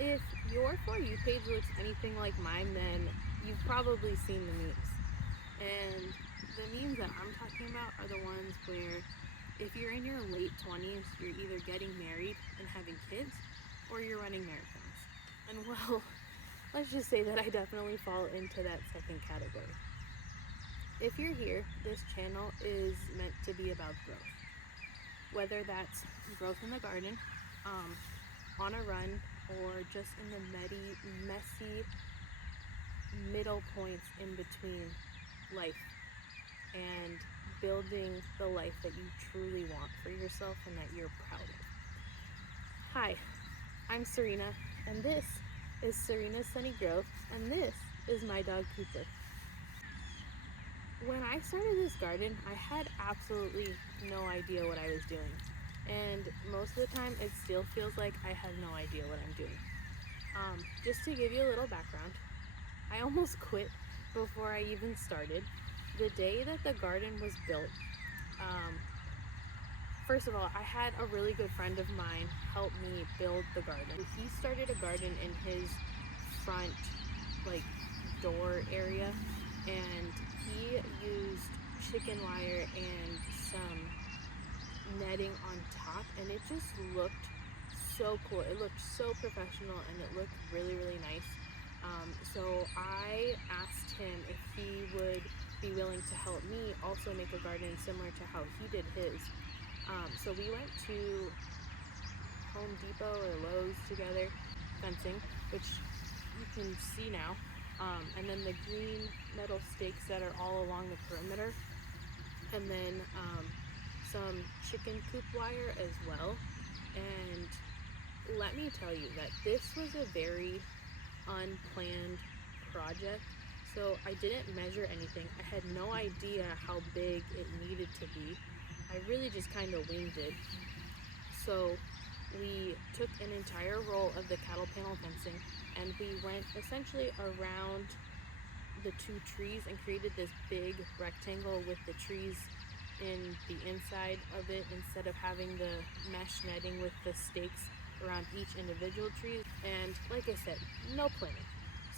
If your For You page looks anything like mine, then you've probably seen the memes. And the memes that I'm talking about are the ones where if you're in your late 20s, you're either getting married and having kids or you're running marathons. And well, let's just say that I definitely fall into that second category. If you're here, this channel is meant to be about growth. Whether that's growth in the garden, on a run, or just in the messy middle points in between life and building the life that you truly want for yourself and that you're proud of. Hi, I'm Serena, and this is Serena's Sunny Grove, and this is my dog Cooper. When I started this garden, I had absolutely no idea what I was doing. And most of the time, it still feels like I have no idea what I'm doing. Just to give you a little background, I almost quit before I even started. The day that the garden was built, first of all, I had a really good friend of mine help me build the garden. He started a garden in his front, door area, and he used chicken wire and some netting on top, and it just looked so cool. It looked so professional, and it looked really, really nice. So I asked him if he would be willing to help me also make a garden similar to how he did his. So we went to Home Depot or Lowe's together, fencing, which you can see now, and then the green metal stakes that are all along the perimeter, and then some chicken coop wire as well. And let me tell you that this was a very unplanned project. So I didn't measure anything. I had no idea how big it needed to be. I really just kind of winged it. So we took an entire roll of the cattle panel fencing, and we went essentially around the two trees and created this big rectangle with the trees in the inside of it, instead of having the mesh netting with the stakes around each individual tree. And like I said, no planning.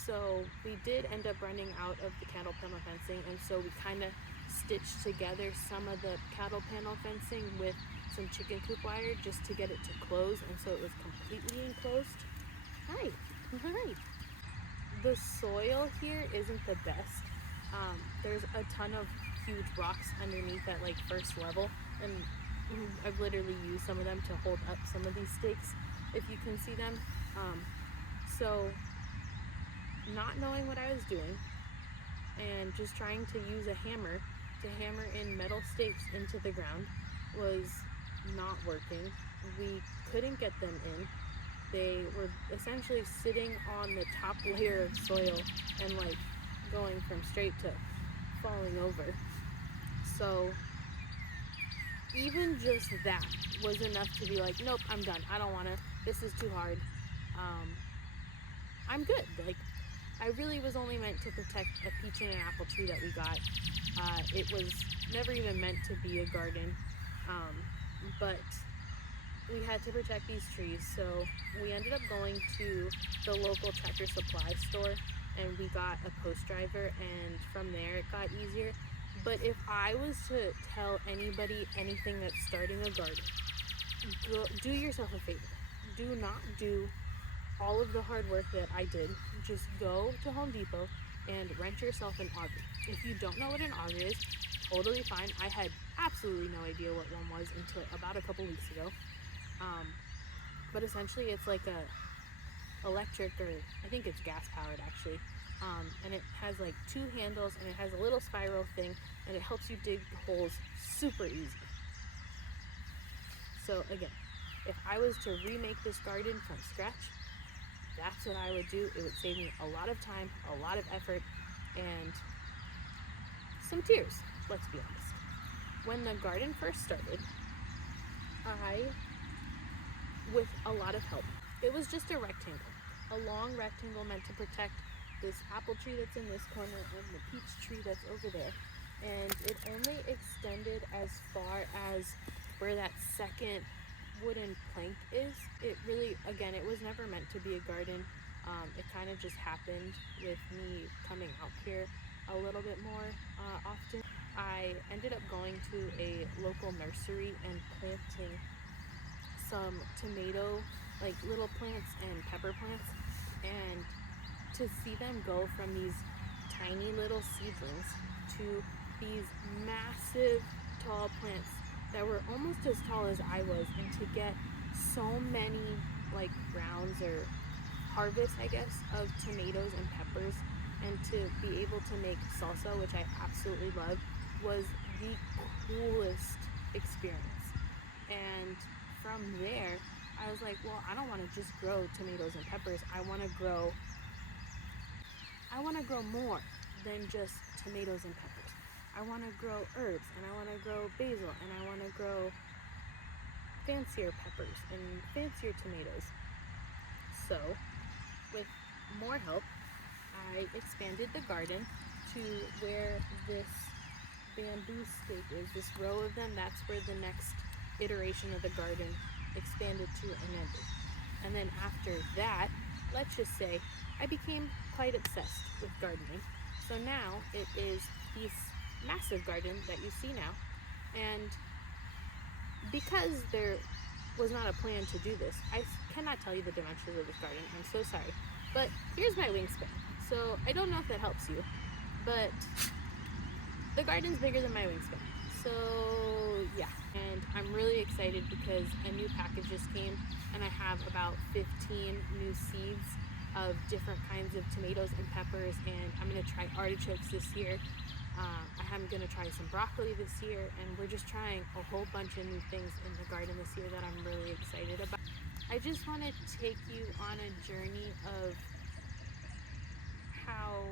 So we did end up running out of the cattle panel fencing, and so we kind of stitched together some of the cattle panel fencing with some chicken coop wire just to get it to close, and so it was completely enclosed. Hi. Hi. The soil here isn't the best. There's a ton of huge rocks underneath that first level, and I've literally used some of them to hold up some of these stakes, if you can see them. So not knowing what I was doing and just trying to use a hammer to hammer in metal stakes into the ground was not working. We couldn't get them in. They were essentially sitting on the top layer of soil and going from straight to falling over. So even just that was enough to be like, nope, I'm done. I don't want to. This is too hard. I'm good. I really was only meant to protect a peach and an apple tree that we got. It was never even meant to be a garden, but we had to protect these trees. So we ended up going to the local Tractor Supply store, and we got a post driver, and from there it got easier. But if I was to tell anybody anything that's starting a garden, do yourself a favor. Do not do all of the hard work that I did. Just go to Home Depot and rent yourself an auger. If you don't know what an auger is, totally fine. I had absolutely no idea what one was until about a couple weeks ago. But essentially it's like a electric, or I think it's gas powered actually. And it has two handles, and it has a little spiral thing, and it helps you dig holes super easy. So again, if I was to remake this garden from scratch, that's what I would do. It would save me a lot of time, a lot of effort, and some tears, let's be honest. When the garden first started, with a lot of help, it was just a rectangle, a long rectangle meant to protect this apple tree that's in this corner and the peach tree that's over there. And it only extended as far as where that second wooden plank is. It really, again, it was never meant to be a garden. It kind of just happened with me coming out here a little bit more often. I ended up going to a local nursery and planting some tomato, like little plants and pepper plants, and to see them go from these tiny little seedlings to these massive tall plants that were almost as tall as I was, and to get so many like rounds or harvest, I guess, of tomatoes and peppers, and to be able to make salsa, which I absolutely love, was the coolest experience. And from there, I was like, well, I don't want to just grow tomatoes and peppers. I want to grow more than just tomatoes and peppers. I want to grow herbs, and I want to grow basil, and I want to grow fancier peppers and fancier tomatoes. So, with more help, I expanded the garden to where this bamboo stake is, this row of them. That's where the next iteration of the garden expanded to and ended. And then after that, let's just say, I became quite obsessed with gardening. So now it is this massive garden that you see now. And because there was not a plan to do this, I cannot tell you the dimensions of this garden. I'm so sorry. But here's my wingspan. So I don't know if that helps you, but the garden's bigger than my wingspan. So yeah, and I'm really excited because a new package just came, and I have about 15 new seeds of different kinds of tomatoes and peppers, and I'm gonna try artichokes this year. I'm gonna try some broccoli this year, and we're just trying a whole bunch of new things in the garden this year that I'm really excited about. I just want to take you on a journey of how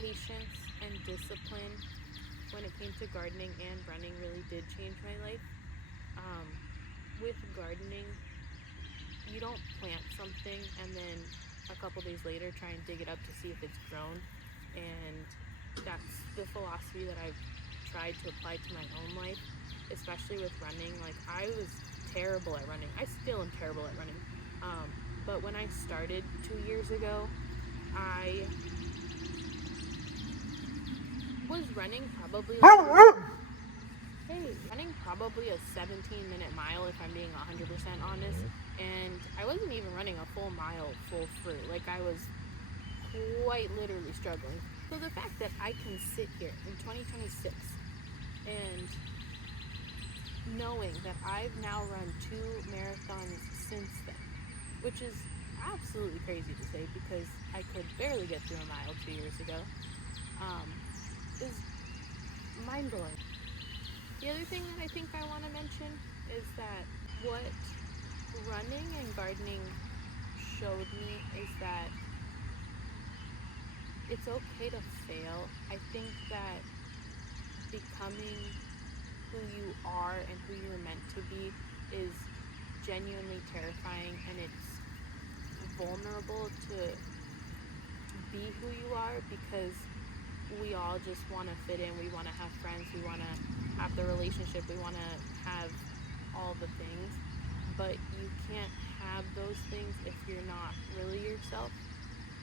patience and discipline when it came to gardening and running really did change my life. With gardening, you don't plant something and then a couple days later try and dig it up to see if it's grown. And that's the philosophy that I've tried to apply to my own life, especially with running. Like, I was terrible at running. I still am terrible at running. But when I started 2 years ago, I was running probably a 17-minute mile, if I'm being 100% honest. And I wasn't even running a full mile full through. Like, I was quite literally struggling. So the fact that I can sit here in 2026 and knowing that I've now run 2 marathons since then, which is absolutely crazy to say because I could barely get through a mile 2 years ago, is mind-blowing. The other thing that I think I want to mention is that what running and gardening showed me is that it's okay to fail. I think that becoming who you are and who you're meant to be is genuinely terrifying, and it's vulnerable to be who you are because we all just want to fit in. We want to have friends. We want to have the relationship. We want to have all the things. But you can't have those things if you're not really yourself.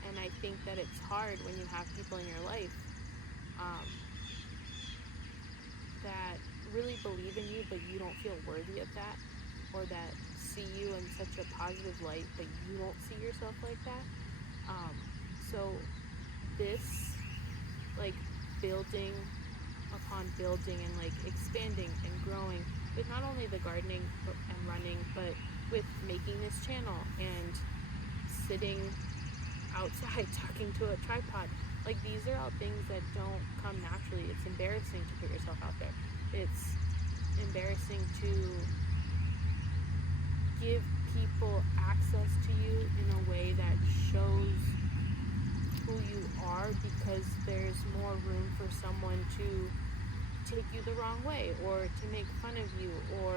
And I think that it's hard when you have people in your life that really believe in you, but you don't feel worthy of that, or that see you in such a positive light, but you don't see yourself like that. So this, like, building upon building and like expanding and growing with not only the gardening and running, but with making this channel and sitting outside talking to a tripod. Like, these are all things that don't come naturally. It's embarrassing to put yourself out there. It's embarrassing to give people access to you in a way that shows who you are, because there's more room for someone to take you the wrong way, or to make fun of you, or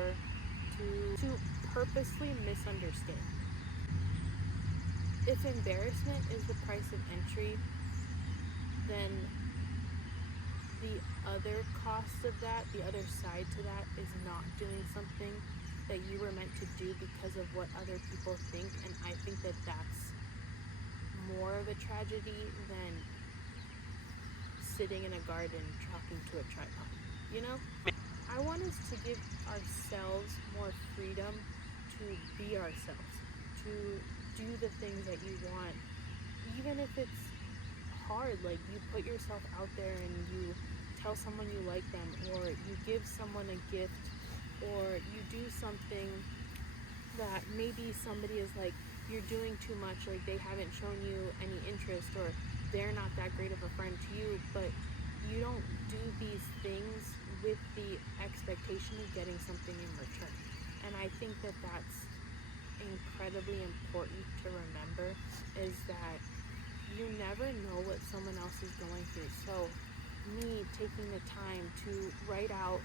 to purposely misunderstand. If embarrassment is the price of entry, then the other cost of that, the other side to that, is not doing something that you were meant to do because of what other people think, and I think that that's more of a tragedy than sitting in a garden talking to a tripod, you know? I want us to give ourselves more freedom to be ourselves, to do the things that you want, even if it's hard. Like, you put yourself out there and you tell someone you like them, or you give someone a gift, or you do something that maybe somebody is like, you're doing too much, like they haven't shown you any interest, or they're not that great of a friend to you, but you don't do these things with the expectation of getting something in return. And I think that that's incredibly important to remember, is that you never know what someone else is going through. So me taking the time to write out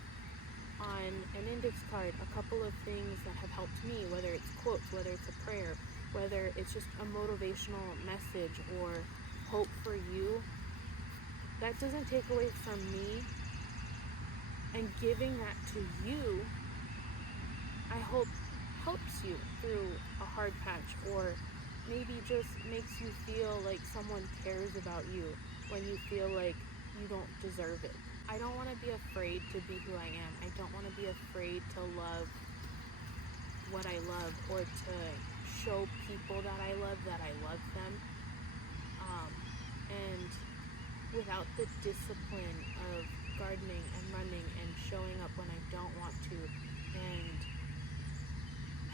on an index card a couple of things that have helped me, whether it's quotes, whether it's a prayer, whether it's just a motivational message or hope for you, that doesn't take away from me. And giving that to you, I hope helps you through a hard patch, or maybe just makes you feel like someone cares about you when you feel like you don't deserve it. I don't want to be afraid to be who I am. I don't want to be afraid to love what I love, or to show people that I love them. And without the discipline of gardening and running and showing up when I don't want to, and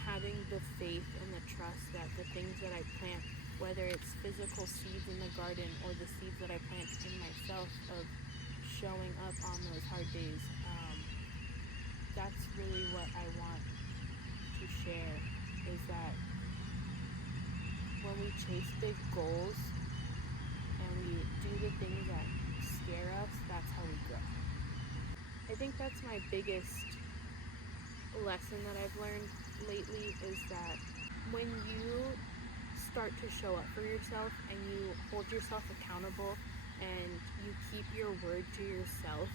having the faith and the trust that the things that I plant, whether it's physical seeds in the garden or the seeds that I plant in myself of showing up on those hard days, that's really what I want to share, is that when we chase big goals and we do the things that scare us, that's how we grow. I think that's my biggest lesson that I've learned lately, is that when you start to show up for yourself and you hold yourself accountable and you keep your word to yourself,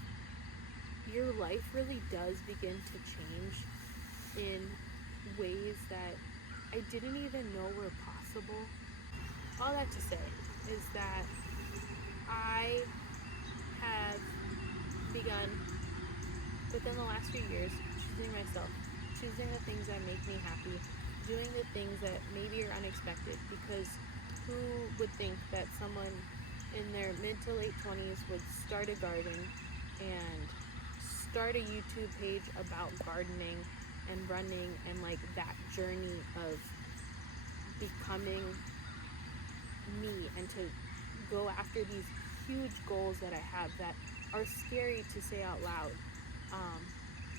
your life really does begin to change in ways that I didn't even know were possible. All that to say is that I have begun within the last few years choosing myself, choosing the things that make me happy, doing the things that maybe are unexpected, because who would think that someone in their mid to late 20s would start a garden and start a YouTube page about gardening and running, and like that journey of becoming me, and to go after these huge goals that I have that are scary to say out loud,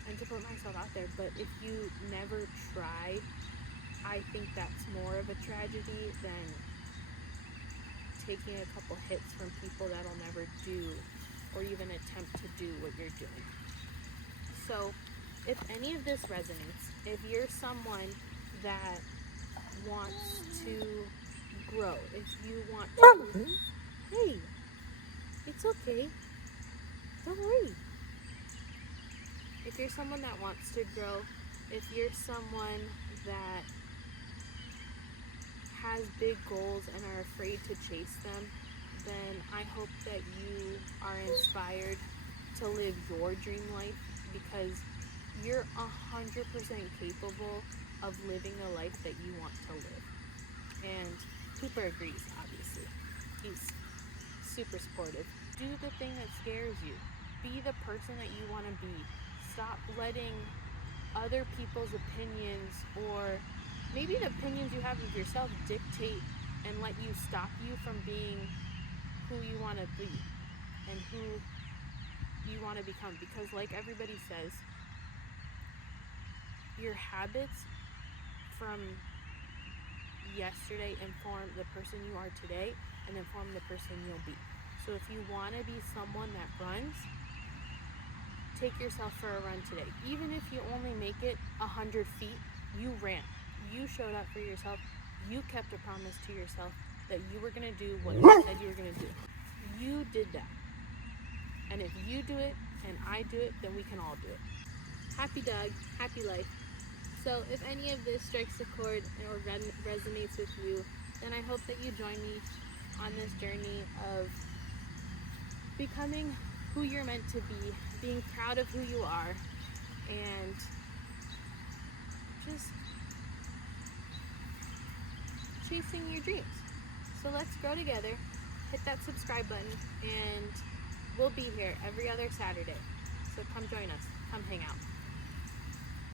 and to put myself out there. But if you never try, I think that's more of a tragedy than taking a couple hits from people that'll never do or even attempt to do what you're doing. So if any of this resonates, if you're someone that wants to grow, if you want to, hey, it's okay, don't worry. If you're someone that wants to grow, if you're someone that has big goals and are afraid to chase them, then I hope that you are inspired to live your dream life, because you're 100% capable of living the life that you want to live. And Cooper agrees, obviously. He's super supportive. Do the thing that scares you. Be the person that you want to be. Stop letting other people's opinions, or maybe the opinions you have of yourself, dictate and let you stop you from being who you want to be and who you want to become. Because like everybody says, your habits from yesterday inform the person you are today and inform the person you'll be. So if you want to be someone that runs, take yourself for a run today. Even if you only make it 100 feet, you ran. You showed up for yourself. You kept a promise to yourself that you were going to do what you said you were going to do. You did that. And if you do it and I do it, then we can all do it. Happy dog, happy life. So if any of this strikes a chord or resonates with you, then I hope that you join me on this journey of becoming who you're meant to be, being proud of who you are, and just chasing your dreams. So let's grow together. Hit that subscribe button, and we'll be here every other Saturday. So come join us. Come hang out.